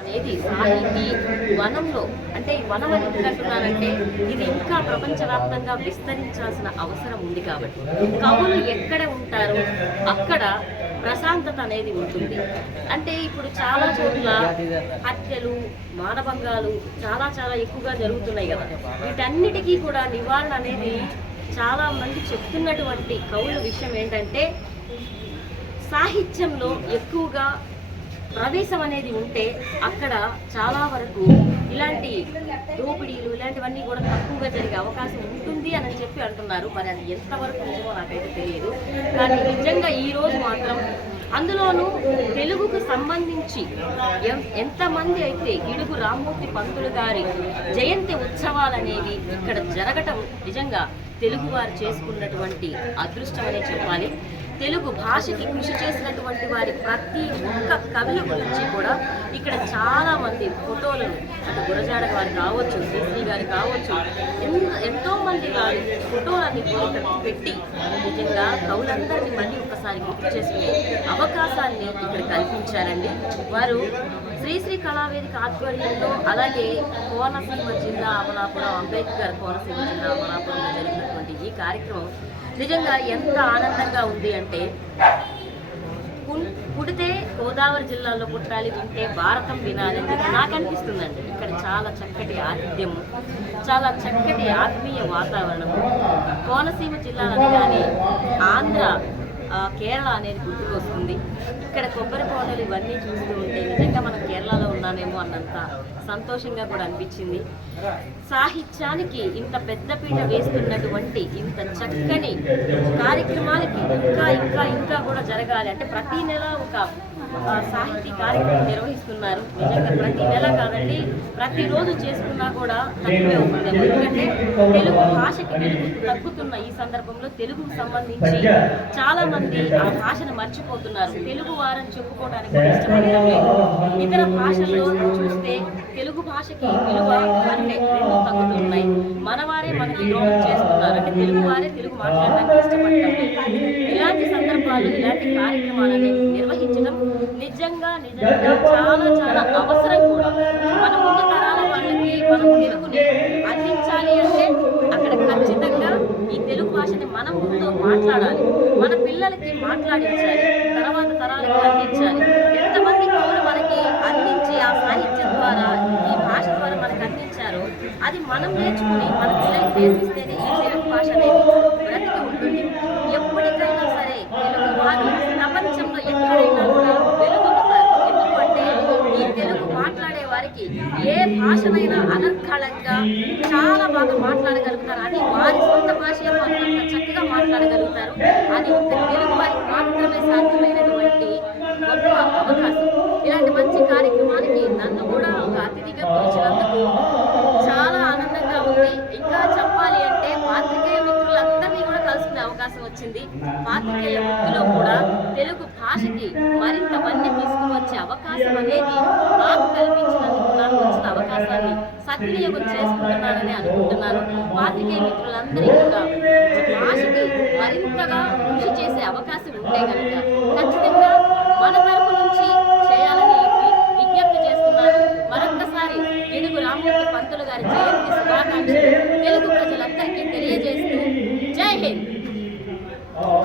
అనేది సాహితీ వనంలో అంటే ఈ వనం అని ఎందుకంటున్నానంటే ఇది ఇంకా ప్రపంచవ్యాప్తంగా విస్తరించాల్సిన అవసరం ఉంది కాబట్టి. కవులు ఎక్కడ ఉంటారో? అక్కడ ప్రశాంతత అనేది ఉంటుంది. అంటే ఇప్పుడు చాలా చోట్ల హత్యలు మానభంగాలు చాలా చాలా ఎక్కువగా జరుగుతున్నాయి కదా. వీటన్నిటికీ కూడా నివారణ అనేది చాలా మంది చెప్తున్నటువంటి కవుల విషయం ఏంటంటే సాహిత్యంలో ఎక్కువగా ప్రవేశం అనేది ఉంటే అక్కడ చాలా వరకు ఇలాంటి దోపిడీలు ఇలాంటివన్నీ కూడా తక్కువగా జరిగే అవకాశం ఉంటుంది అని చెప్పి అంటున్నారు. మరి అది ఎంతవరకు నిజమో నాకైతే తెలియదు. కానీ నిజంగా ఈ రోజు మాత్రం అందులోనూ తెలుగుకు సంబంధించి ఎంతమంది అయితే గిడుగు రామ్మూర్తి పంతులు గారి జయంతి ఉత్సవాలనేవి ఇక్కడ జరగటం నిజంగా తెలుగు వారు చేసుకున్నటువంటి అదృష్టం అనే చెప్పాలి. తెలుగు భాషకి కృషి చేసినటువంటి వారి ప్రతి ఒక్క కవి గురించి కూడా ఇక్కడ చాలా మంది ఫోటోలను అంటే గురజాడ గారు కావచ్చు శ్రీశ్రీ గారు కావచ్చు ఎంతో మంది వారి ఫోటోలన్నీ పెట్టి నిజంగా కవులందరినీ మళ్ళీ ఒకసారి గుర్తు చేసుకునే అవకాశాన్ని ఇక్కడ కల్పించారండి. వారు శ్రీశ్రీ కళావేదిక ఆధ్వర్యంలో అలాగే కోనసీమ జిల్లా అమలాపురం అంబేద్కర్ కోనసీమ జిల్లా అమలాపురం ఈ కార్యక్రమం నిజంగా ఎంత ఆనందంగా ఉంది అంటే పుడితే గోదావరి జిల్లాలో పుట్టాలి వింటే భారతం వినాలి నాకు అనిపిస్తుందండి ఇక్కడ చాలా చక్కటి ఆతిథ్యము చాలా చక్కటి ఆత్మీయ వాతావరణము. కోనసీమ జిల్లాలని కానీ ఆంధ్ర కేరళ అనేది గుర్తుకొస్తుంది. ఇక్కడ కొబ్బరి కోటలు ఇవన్నీ చూస్తూ ఉంటే నిజంగా మనం కేరళలో ఉన్నామేమో అన్నంత సంతోషంగా కూడా అనిపించింది. సాహిత్యానికి ఇంత పెద్దపీట వేస్తున్నటువంటి ఇంత చక్కని కార్యక్రమాలకి ఇంకా ఇంకా ఇంకా కూడా జరగాలి. అంటే ప్రతి నెల ఒక సాహితీ కార్యక్రమం నిర్వహిస్తున్నారు. నిజంగా ప్రతి నెల కాదండి ప్రతిరోజు చేసుకున్నా కూడా తక్కువే ఉంటుంది ఎందుకంటే తెలుగు భాషకి తగ్గుతున్న ఈ సందర్భంలో తెలుగుకు సంబంధించి చాలా మంది ఆ భాషను మర్చిపోతున్నారు. తెలుగు వారని చెప్పుకోవడానికి ఇష్టపడటం లేదు. ఇతర భాషల్లో చూస్తే తెలుగు భాషకి విలువ అంటే రెండు తగ్గుతున్నాయి. మన వారే మనకి ద్రోహం చేస్తున్నారు. అంటే తెలుగు వారే తెలుగు మాట్లాడడానికి ఇష్టపడటం లేదు. ఇలాంటి సందర్భాలు ఇలాంటి కార్యక్రమాలు అనేవి నిర్వహించడం నిజంగా నిజంగా చాలా చాలా అవసరం కూడా. మన ముందు తరాల వాళ్ళకి మనం తెలుగుని మాట్లాడాలి. మన పిల్లలకి మాట్లాడించాలి. తర్వాత తరాలకు అందించాలి. ఎంతమంది కవులు మనకి అందించి ఆ సాహిత్యం ద్వారా ఈ భాష ద్వారా మనకు అందించారో అది మనం నేర్చుకుని మన పిల్లలకి నేర్పిస్తేనే ఈ తెలుగు భాష అనేది బ్రతికి ఉంటుంది. ఎప్పటికైనా సరే తెలుగు వారు ప్రపంచంలో ఎక్కడైనా కూడా వెలుగొందుతారు. ఎందుకంటే ఈ తెలుగు మాట్లాడే వారికి ఏ భాషనైనా అనర్గళంగా చాలా బాగా మాట్లాడగలుగుతారు. అది వారి సొంత భాష చక్కగా మాట్లాడగలుగుతారు. అది ఒక తెలుగు వారికి మాత్రమే సాధ్యమైనటువంటి గొప్ప అవకాశం. ఇలాంటి మంచి కార్యక్రమానికి నన్ను కూడా ఒక అతిథిగా పిలిచినందుకు చాలా ఆనందంగా ఉంది. ఇంకా చెప్పాలి అంటే పాత్రికేయ మిత్రులందరినీ కూడా కలుసుకునే అవకాశం వచ్చింది. పాత్రికేయ వృత్తిలో కూడా తెలుగు భాషకి మరింత మంది తీసుకుని వచ్చే అవకాశం అనేది అగ్నియోగం చేసుకుంటున్నారని అనుకుంటున్నాను పాత్రికేయ మిత్రులందరికీ కూడా భాషకి మరింతగా కృషి చేసే అవకాశం ఉంటే కనుక ఖచ్చితంగా మన తరపు నుంచి చేయాలని విజ్ఞప్తి చేస్తున్నాను మరొక్కసారి తెలుగు రామూర్తి పంతులు గారి జయంతి శుభాకాంక్షలు తెలుగు ప్రజలందరికీ తెలియజేస్తున్నారు